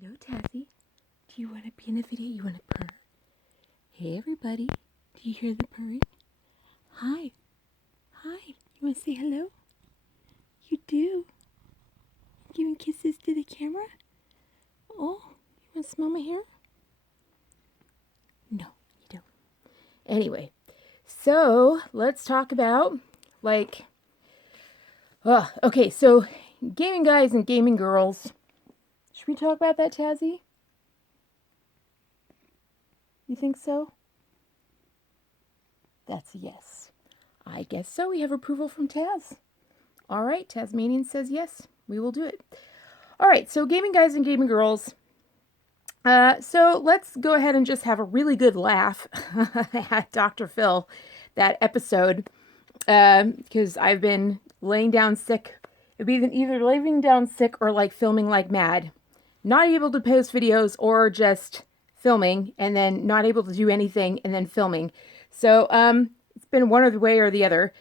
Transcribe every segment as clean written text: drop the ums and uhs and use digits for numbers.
Hello, Tazzy. Do you want to be in the video? You want to purr? Hey, everybody. Do you hear the purring? Hi. Hi. You want to say hello? You do. Giving kisses to the camera? Oh, you want to smell my hair? No, you don't. Anyway, so let's talk about, okay, so gaming guys and gaming girls. Should we talk about that, Tazzy? You think so? That's a yes. I guess so. We have approval from Taz. All right, Tasmanian says yes. We will do it. All right, so gaming guys and gaming girls. So let's go ahead and just have a really good laugh at Dr. Phil, that episode, because I've been laying down sick. It'd be either laying down sick or like filming like mad. Not able to post videos or just filming and then not able to do anything and then filming. So it's been one or the way or the other.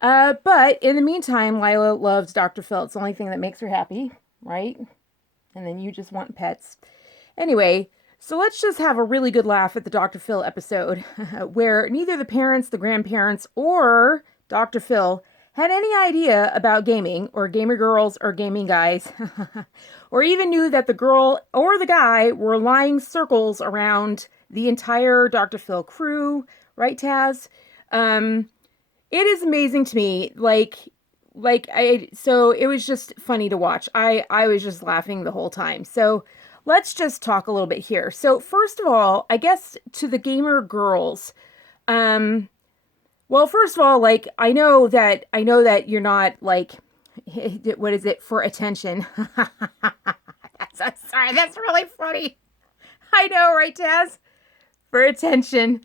But in the meantime, Lila loves Dr. Phil. It's the only thing that makes her happy, right? And then you just want pets. Anyway, so let's just have a really good laugh at the Dr. Phil episode where neither the parents, the grandparents, or Dr. Phil had any idea about gaming or gamer girls or gaming guys or even knew that the girl or the guy were lying circles around the entire Dr. Phil crew, right, Taz? It is amazing to me, so it was just funny to watch. I was just laughing the whole time. So let's just talk a little bit here. So first of all, I guess to the gamer girls, well, first of all, I know that you're not what is it, for attention? Sorry, that's really funny. I know, right, Taz? For attention.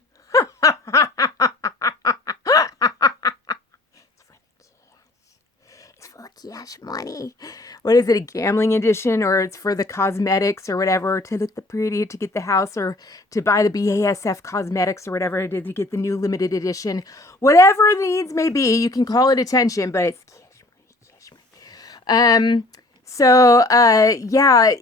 It's for the cash money. What is it, a gambling edition, or it's for the cosmetics or whatever, to look the pretty, to get the house, or to buy the BASF cosmetics or whatever, to get the new limited edition. Whatever the needs may be, you can call it attention, but it's cash money. Yeah,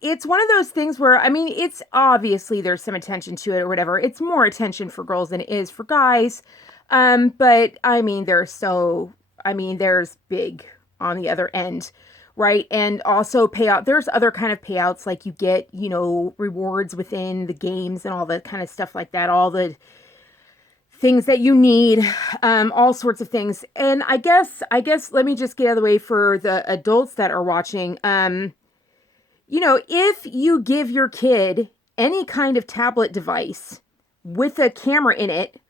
it's one of those things where, I mean, it's obviously there's some attention to it or whatever. It's more attention for girls than it is for guys. But I mean, there's big on the other end, right? And also payout. There's other kind of payouts, like you get, rewards within the games and all that kind of stuff like that. All the things that you need, all sorts of things. And I guess let me just get out of the way for the adults that are watching. If you give your kid any kind of tablet device with a camera in it,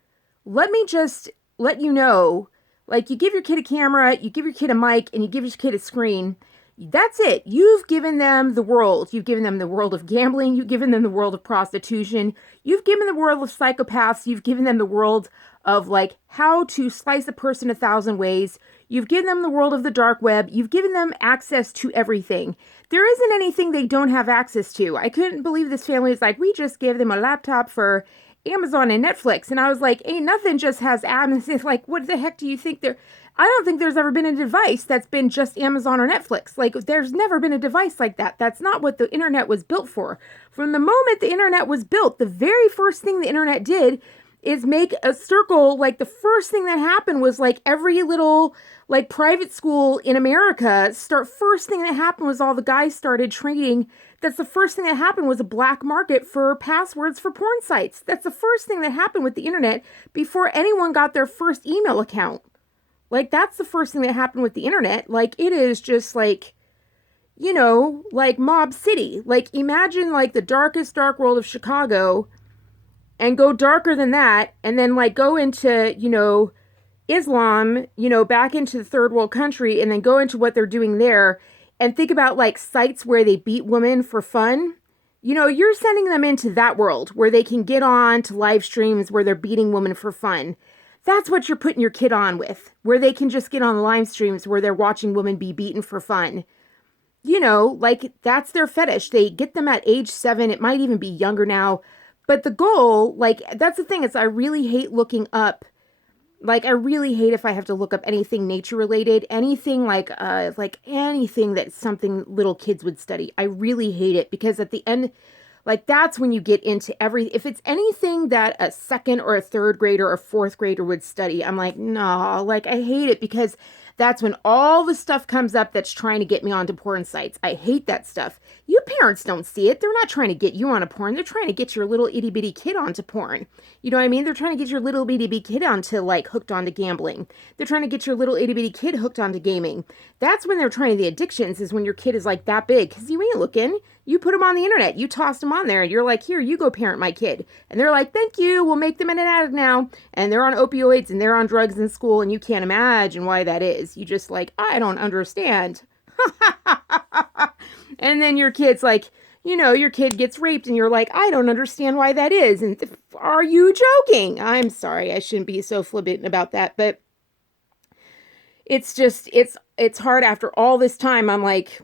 let me just let you know, you give your kid a camera, you give your kid a mic, and you give your kid a screen. That's it. You've given them the world. You've given them the world of gambling. You've given them the world of prostitution. You've given them the world of psychopaths. You've given them the world of how to slice a person 1,000 ways. You've given them the world of the dark web. You've given them access to everything. There isn't anything they don't have access to. I couldn't believe this family is we just gave them a laptop for Amazon and Netflix. And I was like, ain't nothing just has Amazon. What the heck do you think they're... I don't think there's ever been a device that's been just Amazon or Netflix. There's never been a device like that. That's not what the internet was built for. From the moment the internet was built, the very first thing the internet did is make a circle. The first thing that happened was every little private school in America first thing that happened was all the guys started trading. That's the first thing that happened was a black market for passwords for porn sites. That's the first thing that happened with the internet before anyone got their first email account. That's the first thing that happened with the internet. It is just Mob City. Imagine the darkest dark world of Chicago and go darker than that, and then go into, Islam, back into the third world country, and then go into what they're doing there, and think about sites where they beat women for fun. You're sending them into that world where they can get on to live streams where they're beating women for fun. That's what you're putting your kid on with, where they can just get on live streams where they're watching women be beaten for fun. That's their fetish. They get them at age 7. It might even be younger now. But the goal, that's the thing, is I really hate looking up Like, I really hate if I have to look up anything nature related, anything like anything that something little kids would study. I really hate it because at the end, like, that's when you get into if it's anything that a second or a third grader or fourth grader would study, I'm like, no, like, I hate it because that's when all the stuff comes up that's trying to get me onto porn sites. I hate that stuff. You parents don't see it. They're not trying to get you onto porn. They're trying to get your little itty bitty kid onto porn. You know what I mean? They're trying to get your little bitty bitty kid onto, like, hooked onto gambling. They're trying to get your little itty bitty kid hooked onto gaming. That's when they're trying the addictions, is when your kid is like that big, because you ain't looking. You put them on the internet. You tossed them on there, and you're like, here, you go parent my kid. And they're like, thank you. We'll make them an addict now. And they're on opioids and they're on drugs in school, and you can't imagine why that is. You just like, I don't understand. And then your kid's like, your kid gets raped, and you're like, I don't understand why that is. And are you joking? I'm sorry. I shouldn't be so flippant about that. But it's just, it's hard after all this time. I'm like,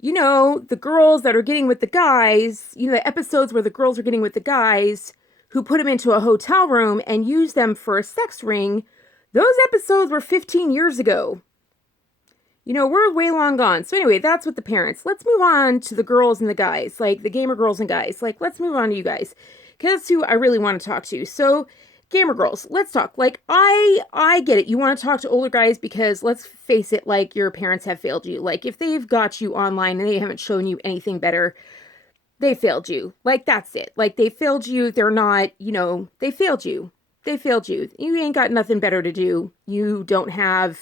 the girls that are getting with the guys, the episodes where the girls are getting with the guys who put them into a hotel room and use them for a sex ring, those episodes were 15 years ago. We're way long gone. So anyway, that's with the parents. Let's move on to the girls and the guys, like the gamer girls and guys. Like, let's move on to you guys, because that's who I really want to talk to. So gamer girls, let's talk. Like, I get it. You want to talk to older guys because, let's face it, like, your parents have failed you. Like, if they've got you online and they haven't shown you anything better, they failed you. Like, that's it. Like, they failed you. They're not, they failed you. They failed you. You ain't got nothing better to do. You don't have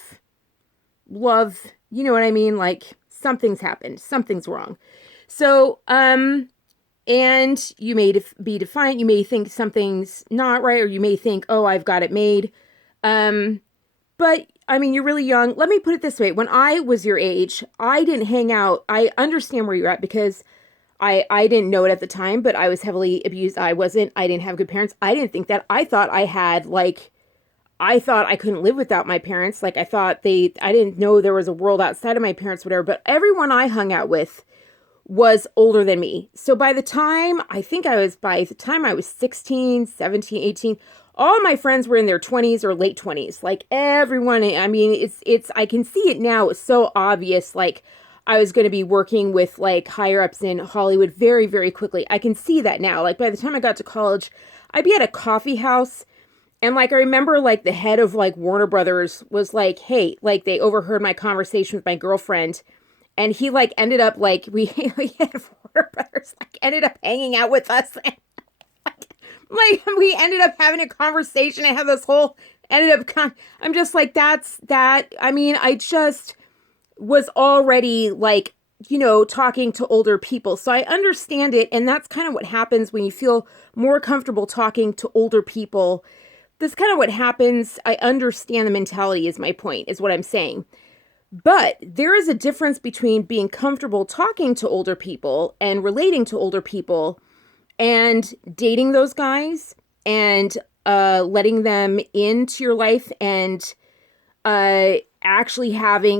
love. You know what I mean? Like, something's happened. Something's wrong. So, and you may be defiant. You may think something's not right, or you may think, oh, I've got it made. But I mean, you're really young. Let me put it this way. When I was your age, I didn't hang out. I understand where you're at, because I didn't know it at the time, but I was heavily abused. I didn't have good parents. I didn't think that. I thought I thought I couldn't live without my parents. Like, I didn't know there was a world outside of my parents, whatever. But everyone I hung out with was older than me. So by the time I was 16, 17, 18, all my friends were in their 20s or late 20s. Like, everyone, I mean, I can see it now. It's so obvious. Like, I was going to be working with, like, higher ups in Hollywood very, very quickly. I can see that now. Like, by the time I got to college, I'd be at a coffee house, and, like, I remember, like, the head of, like, Warner Brothers was like, hey, like, they overheard my conversation with my girlfriend, and he, like, ended up, like, we had Warner Brothers, like, ended up hanging out with us, and, like, we ended up having a conversation and had this whole, I'm just like, I mean, I just was already, like, talking to older people. So I understand it. And that's kind of what happens when you feel more comfortable talking to older people. That's kind of what happens. I understand the mentality, is my point, is what I'm saying. But there is a difference between being comfortable talking to older people and relating to older people and dating those guys and letting them into your life and actually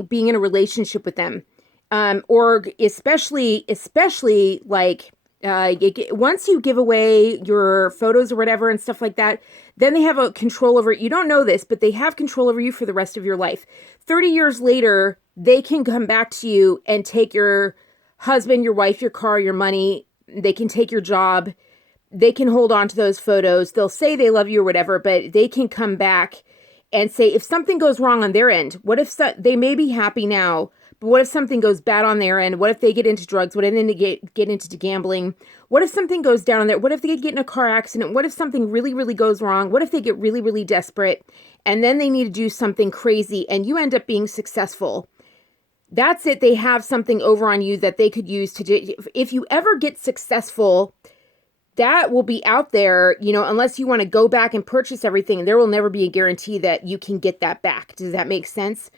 being in a relationship with them. Or especially like, once you give away your photos or whatever and stuff like that, then they have a control over it. You don't know this, but they have control over you for the rest of your life. 30 years later, they can come back to you and take your husband, your wife, your car, your money. They can take your job. They can hold on to those photos. They'll say they love you or whatever, but they can come back and say, if something goes wrong on their end, what if they may be happy now, but what if something goes bad on their end? What if they get into drugs? What if they get into gambling? What if something goes down on there? What if they get in a car accident? What if something really, really goes wrong? What if they get really, really desperate and then they need to do something crazy and you end up being successful? That's it. They have something over on you that they could use to do. If you ever get successful, that will be out there, unless you want to go back and purchase everything. There will never be a guarantee that you can get that back. Does that make sense?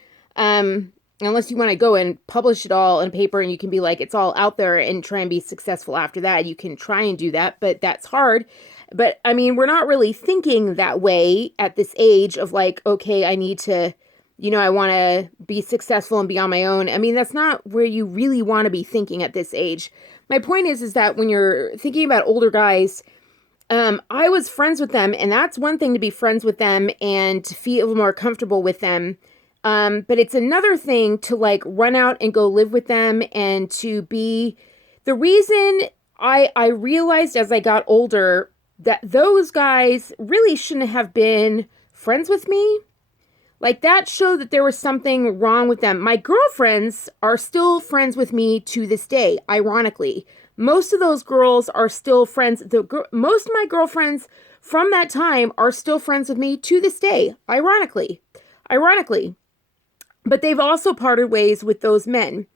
Unless you want to go and publish it all in paper and you can be like, it's all out there and try and be successful after that. You can try and do that, but that's hard. But I mean, we're not really thinking that way at this age of like, okay, I need to, I want to be successful and be on my own. I mean, that's not where you really want to be thinking at this age. My point is that when you're thinking about older guys, I was friends with them, and that's one thing to be friends with them and to feel more comfortable with them. But it's another thing to like run out and go live with them and to be the reason I realized as I got older that those guys really shouldn't have been friends with me. Like that showed that there was something wrong with them. My girlfriends are still friends with me to this day, ironically. Most of those girls are still friends. Most of my girlfriends from that time are still friends with me to this day, ironically. Ironically. But they've also parted ways with those men.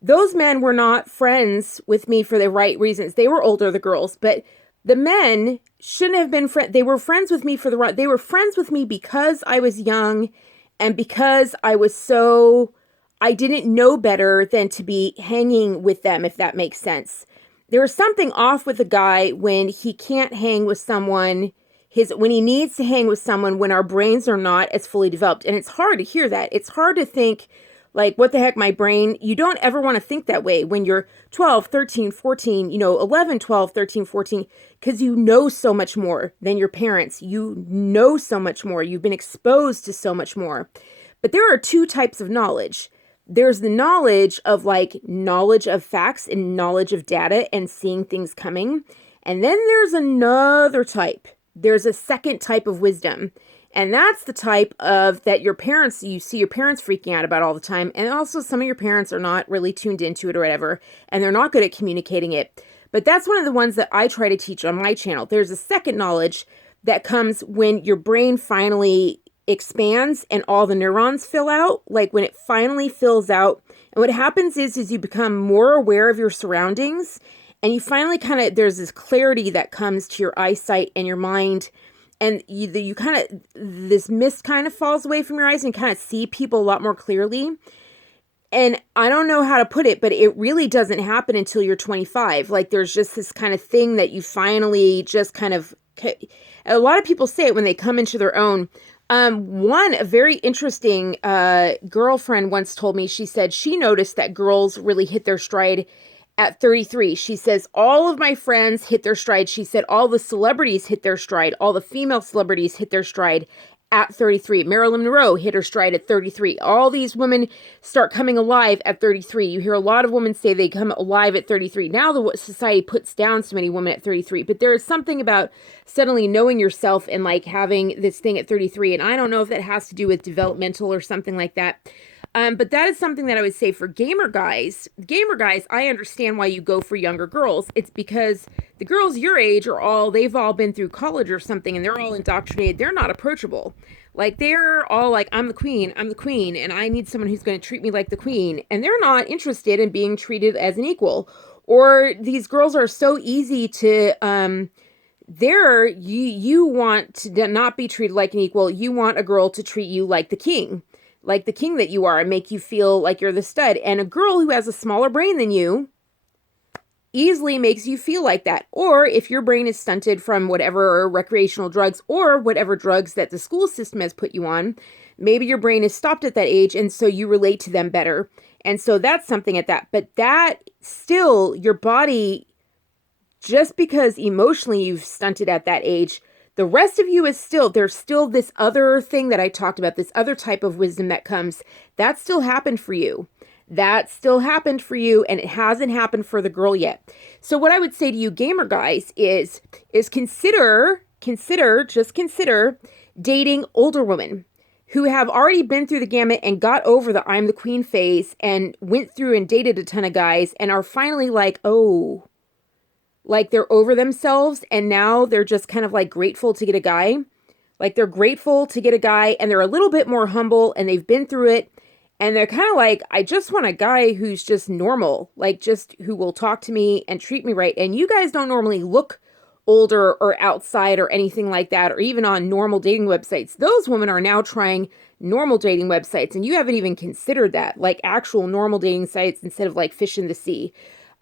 Those men were not friends with me for the right reasons. They were older, the girls, but the men shouldn't have been friends. They were friends with me for the right. They were friends with me because I was young and because I didn't know better than to be hanging with them, if that makes sense. There's something off with a guy when he can't hang with someone, when he needs to hang with someone when our brains are not as fully developed. And it's hard to hear that. It's hard to think, like, what the heck, my brain, you don't ever want to think that way when you're 12, 13, 14, 11, 12, 13, 14, because you know so much more than your parents. You know so much more. You've been exposed to so much more. But there are two types of knowledge. There's the knowledge of facts and knowledge of data and seeing things coming. And then there's another type. There's a second type of wisdom. And that's the type of that you see your parents freaking out about all the time. And also some of your parents are not really tuned into it or whatever. And they're not good at communicating it. But that's one of the ones that I try to teach on my channel. There's a second knowledge that comes when your brain finally expands and all the neurons fill out, like when it finally fills out. And what happens is you become more aware of your surroundings and you finally there's this clarity that comes to your eyesight and your mind, and you kind of, this mist kind of falls away from your eyes and kind of see people a lot more clearly. And I don't know how to put it, but it really doesn't happen until you're 25. Like there's just this kind of thing that you finally just kind of, a lot of people say it when they come into their own. A very interesting girlfriend once told me, she said she noticed that girls really hit their stride at 33. She says, all of my friends hit their stride. She said, all the celebrities hit their stride. All the female celebrities hit their stride at 33. Marilyn Monroe hit her stride at 33. All these women start coming alive at 33. You hear a lot of women say they come alive at 33. Now the society puts down so many women at 33, but there is something about suddenly knowing yourself and like having this thing at 33. And I don't know if that has to do with developmental or something like that. But that is something that I would say for gamer guys. Gamer guys, I understand why you go for younger girls. It's because the girls your age they've all been through college or something, and they're all indoctrinated. They're not approachable. Like, they're all like, I'm the queen, and I need someone who's going to treat me like the queen. And they're not interested in being treated as an equal. Or these girls are so easy to, you want to not be treated like an equal. You want a girl to treat you like the king that you are, and make you feel like you're the stud. And a girl who has a smaller brain than you easily makes you feel like that. Or if your brain is stunted from whatever recreational drugs or whatever drugs that the school system has put you on, maybe your brain is stopped at that age, and so you relate to them better. And so that's something at that. But that still, your body, just because emotionally you've stunted at that age, the rest of you there's still this other thing that I talked about, this other type of wisdom that comes. That still happened for you. That still happened for you, and it hasn't happened for the girl yet. So what I would say to you gamer guys is consider dating older women who have already been through the gamut and got over the I'm the queen phase and went through and dated a ton of guys and are finally like, oh, like they're over themselves, and now they're just kind of like grateful to get a guy. Like they're grateful to get a guy, and they're a little bit more humble, and they've been through it, and they're kind of like, I just want a guy who's just normal, like just who will talk to me and treat me right. And you guys don't normally look older or outside or anything like that, or even on normal dating websites. Those women are now trying normal dating websites, and you haven't even considered that, like actual normal dating sites instead of like fish in the sea.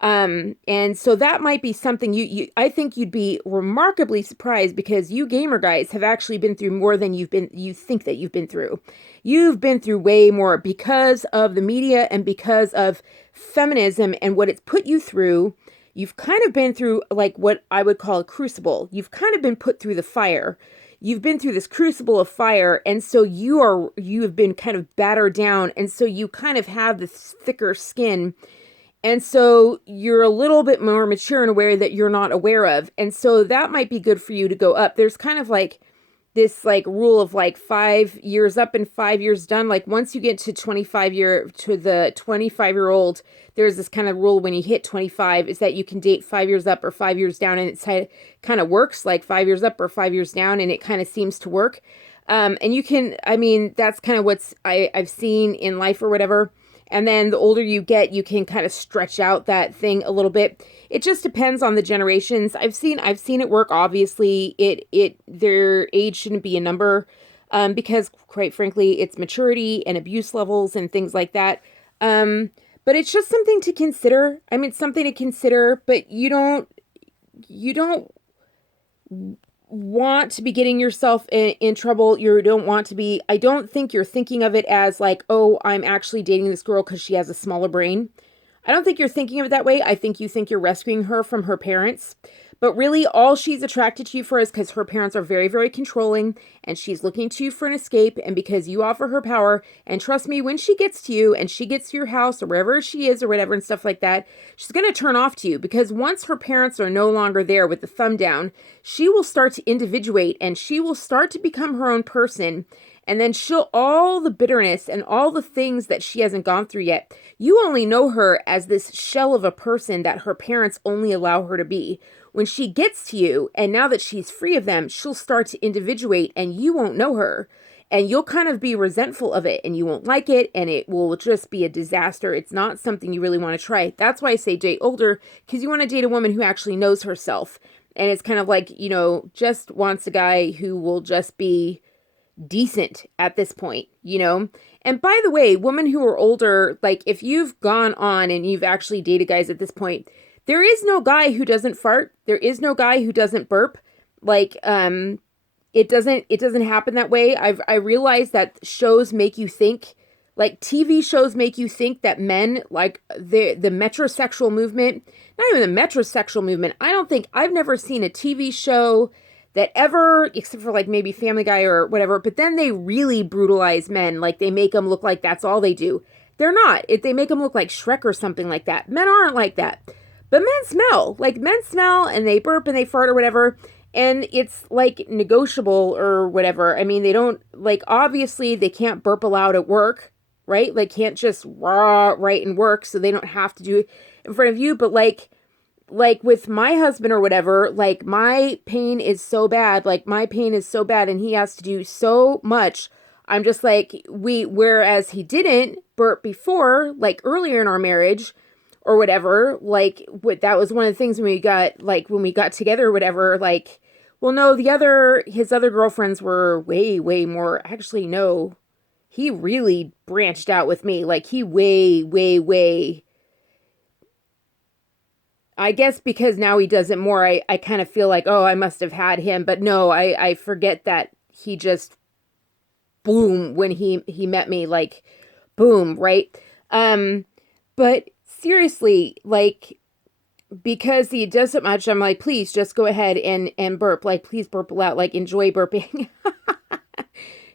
And so that might be something I think you'd be remarkably surprised, because you gamer guys have actually been through more than you think that you've been through. You've been through way more because of the media and because of feminism and what it's put you through. you've kind of been through like what I would call a crucible. You've kind of been put through the fire. You've been through this crucible of fire, and so you have been kind of battered down, and so you kind of have this thicker skin, and so you're a little bit more mature and aware that you're not aware of. And so that might be good for you to go up. There's kind of like this like rule of like 5 years up and 5 years done. Like once you get to the 25-year-old, there's this kind of rule when you hit 25 is that you can date 5 years up or 5 years down. And it's kind of works like 5 years up or 5 years down. And it kind of seems to work. And you can, I mean, that's kind of what's I've seen in life or whatever. And then the older you get, you can kind of stretch out that thing a little bit. It just depends on the generations. I've seen it work. Obviously, their age shouldn't be a number, because quite frankly, it's maturity and abuse levels and things like that. But it's just something to consider. I mean, it's something to consider, but you don't want to be getting yourself in trouble. You don't want to be, I don't think you're thinking of it as like, oh, I'm actually dating this girl because she has a smaller brain. I don't think you're thinking of it that way. I think you think you're rescuing her from her parents. But really, all she's attracted to you for is because her parents are very, very controlling, and she's looking to you for an escape, and because you offer her power. And trust me, when she gets to you and she gets to your house or wherever she is or whatever and stuff like that, she's going to turn off to you, because once her parents are no longer there with the thumb down, she will start to individuate and she will start to become her own person. And then all the bitterness and all the things that she hasn't gone through yet, you only know her as this shell of a person that her parents only allow her to be. When she gets to you, and now that she's free of them, she'll start to individuate and you won't know her. And you'll kind of be resentful of it and you won't like it, and it will just be a disaster. It's not something you really want to try. That's why I say date older, because you want to date a woman who actually knows herself. And it's kind of like, just wants a guy who will just be decent at this point, And by the way, women who are older, like if you've gone on and you've actually dated guys at this point, there is no guy who doesn't fart. There is no guy who doesn't burp. Like, it doesn't happen that way. I realized that shows make you think, like TV shows make you think that men, like the metrosexual movement, not even the metrosexual movement. I've never seen a TV show that ever, except for like maybe Family Guy or whatever, but then they really brutalize men. Like they make them look like that's all they do. They're not. They make them look like Shrek or something like that. Men aren't like that. But men smell and they burp and they fart or whatever. And it's like negotiable or whatever. I mean, they don't, like, obviously they can't burp aloud at work, right? Like can't just raw right and work. So they don't have to do it in front of you. But like with my husband or whatever, like my pain is so bad, and he has to do so much. I'm just like, whereas he didn't burp before, like earlier in our marriage or whatever, like that was one of the things when we got together or whatever, like, well, no, his other girlfriends were way, way more, actually, no, he really branched out with me. Like he way, way, way, I guess because now he does it more, I kind of feel like, oh, I must have had him. But no, I forget that he just, boom, when he met me, like, boom, right? But seriously, like, because he does it much, I'm like, please just go ahead and burp. Like, please burp loud, like, enjoy burping.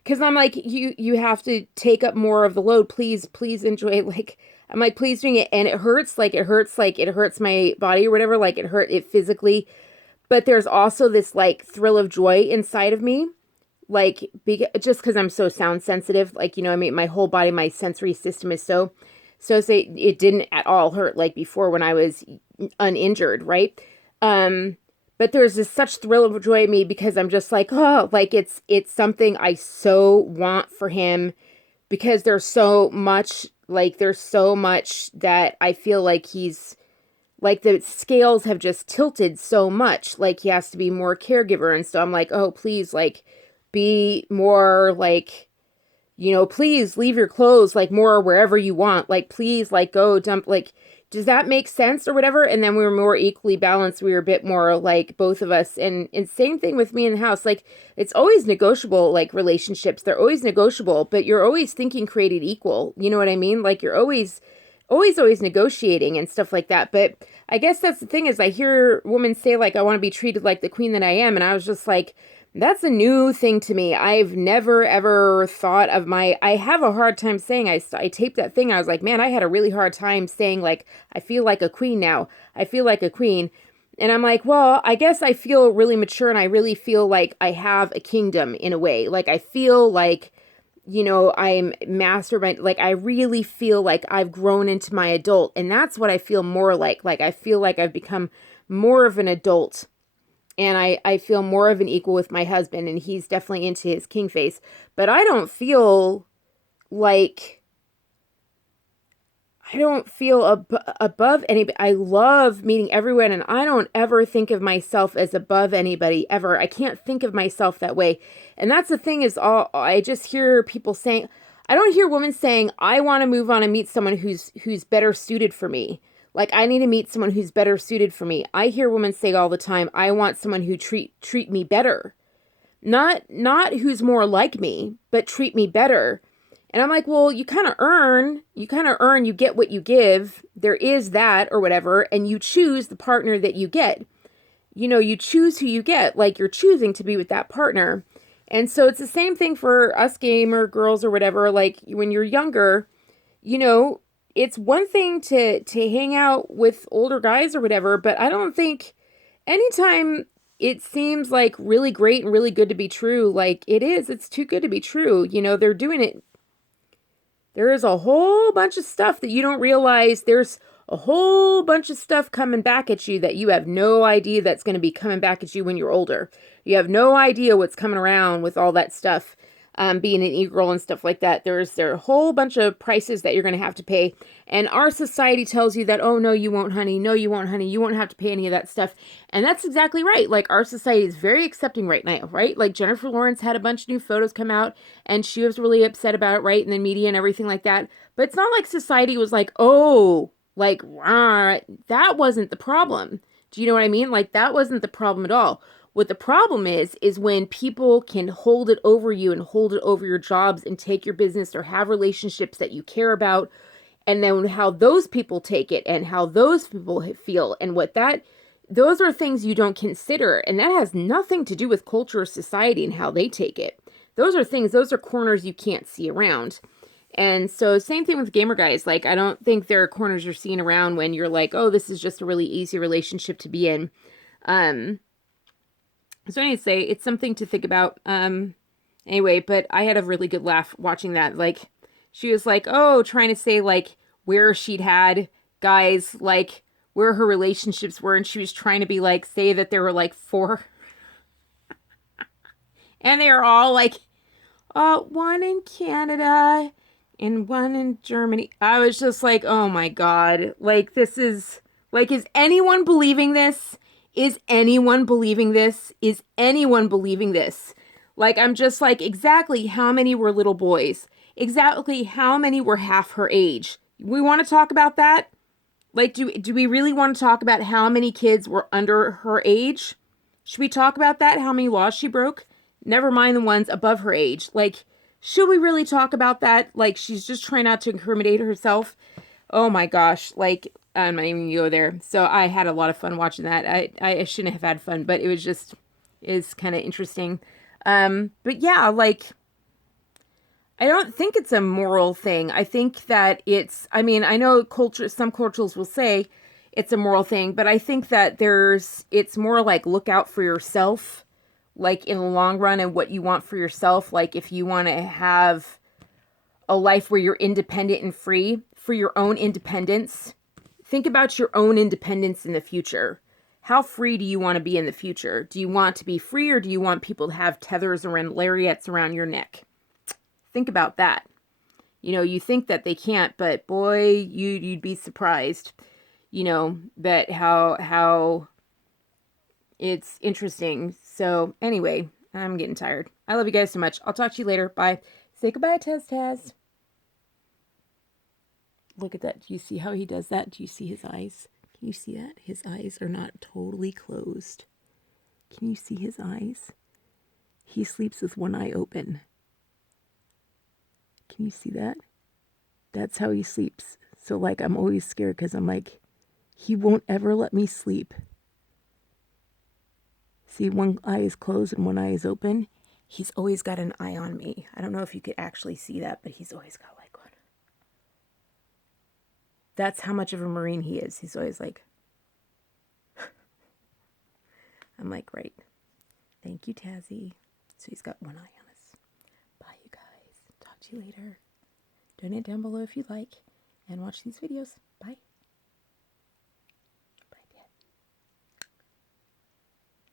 Because I'm like, you have to take up more of the load. Please enjoy, like, I'm like, please doing it. And it hurts my body or whatever. Like it hurt it physically. But there's also this like thrill of joy inside of me. Like, just because I'm so sound sensitive, like, I mean, my whole body, my sensory system is so say it didn't at all hurt like before when I was uninjured. Right. But there's this such thrill of joy in me because I'm just like, oh, like it's something I so want for him, because there's so much that I feel like he's like, the scales have just tilted so much. Like he has to be more caregiver. And so I'm like, oh, please, like, be more like, please leave your clothes like more wherever you want. Like, please, like, go dump, like, does that make sense or whatever? And then we were more equally balanced. We were a bit more like both of us. And same thing with me in the house. Like, it's always negotiable, like relationships. They're always negotiable, but you're always thinking created equal. You know what I mean? Like, you're always always negotiating and stuff like that. But I guess that's the thing is I hear women say like I want to be treated like the queen that I am, and I was just like that's a new thing to me. I've never ever thought of my I have a hard time saying I taped that thing. I was like, man, I had a really hard time saying like I feel like a queen now. I feel like a queen. And I'm like, well, I guess I feel really mature and I really feel like I have a kingdom in a way. Like I feel like I'm mastermind. Like, I really feel like I've grown into my adult. And that's what I feel more like. Like, I feel like I've become more of an adult. And I feel more of an equal with my husband. And he's definitely into his king face. But like, I don't feel above anybody. I love meeting everyone, and I don't ever think of myself as above anybody ever. I can't think of myself that way. And that's the thing is all I just hear people saying, I don't hear women saying, I want to move on and meet someone who's better suited for me. Like I need to meet someone who's better suited for me. I hear women say all the time, I want someone who treat me better. Not who's more like me, but treat me better. And I'm like, well, you kind of earn, you get what you give. There is that or whatever. And you choose the partner that you get. You choose who you get, like you're choosing to be with that partner. And so it's the same thing for us gamer girls or whatever. Like when you're younger, it's one thing to hang out with older guys or whatever, but I don't think anytime it seems like really great and really good to be true, like it's too good to be true. They're doing it. There is a whole bunch of stuff that you don't realize. There's a whole bunch of stuff coming back at you that you have no idea that's going to be coming back at you when you're older. You have no idea what's coming around with all that stuff, being an e-girl and stuff like that. There are a whole bunch of prices that you're going to have to pay. And our society tells you that, oh, no, you won't, honey. No, you won't, honey. You won't have to pay any of that stuff. And that's exactly right. Like, our society is very accepting right now, right? Like, Jennifer Lawrence had a bunch of new photos come out, and she was really upset about it, right? In the media and everything like that. But it's not like society was like, oh, like, rah, that wasn't the problem. Do you know what I mean? Like, that wasn't the problem at all. What the problem is when people can hold it over you and hold it over your jobs and take your business or have relationships that you care about, and then how those people take it and how those people feel and those are things you don't consider. And that has nothing to do with culture or society and how they take it. Those are corners you can't see around. And so same thing with gamer guys. Like, I don't think there are corners you're seeing around when you're like, oh, this is just a really easy relationship to be in. So I need to say, it's something to think about. Anyway, but I had a really good laugh watching that. Like, she was like, oh, trying to say, like, where she'd had guys, like, where her relationships were. And she was trying to be like, say that there were, like, 4. And they were all, like, one in Canada and one in Germany. I was just like, oh, my God. Like, this is, like, is anyone believing this? Is anyone believing this? Is anyone believing this? Like, I'm just like, exactly how many were little boys? Exactly how many were half her age? We want to talk about that? Like, do we really want to talk about how many kids were under her age? Should we talk about that? How many laws she broke? Never mind the ones above her age. Like, should we really talk about that? Like, she's just trying not to incriminate herself. Oh my gosh. Like, I'm not even gonna go there. So I had a lot of fun watching that. I shouldn't have had fun, but it was just is kind of interesting. But yeah, like I don't think it's a moral thing. I think that I mean, I know some cultures will say it's a moral thing, but I think that it's more like look out for yourself, like in the long run and what you want for yourself. Like if you want to have a life where you're independent and free for your own independence, think about your own independence in the future. How free do you want to be in the future? Do you want to be free or do you want people to have tethers around lariats around your neck? Think about that. You think that they can't, but boy, you'd be surprised, that how it's interesting. So anyway, I'm getting tired. I love you guys so much. I'll talk to you later. Bye. Say goodbye, Taz. Look at that. Do you see how he does that? Do you see his eyes? Can you see that? His eyes are not totally closed. Can you see his eyes? He sleeps with one eye open. Can you see that? That's how he sleeps. So, like, I'm always scared because I'm like, he won't ever let me sleep. See, one eye is closed and one eye is open. He's always got an eye on me. I don't know if you could actually see that, but he's always got like one. That's how much of a Marine he is. He's always like, I'm like, right. Thank you, Tazzy. So he's got one eye on us. Bye, you guys. Talk to you later. Donate down below if you'd like. And watch these videos. Bye.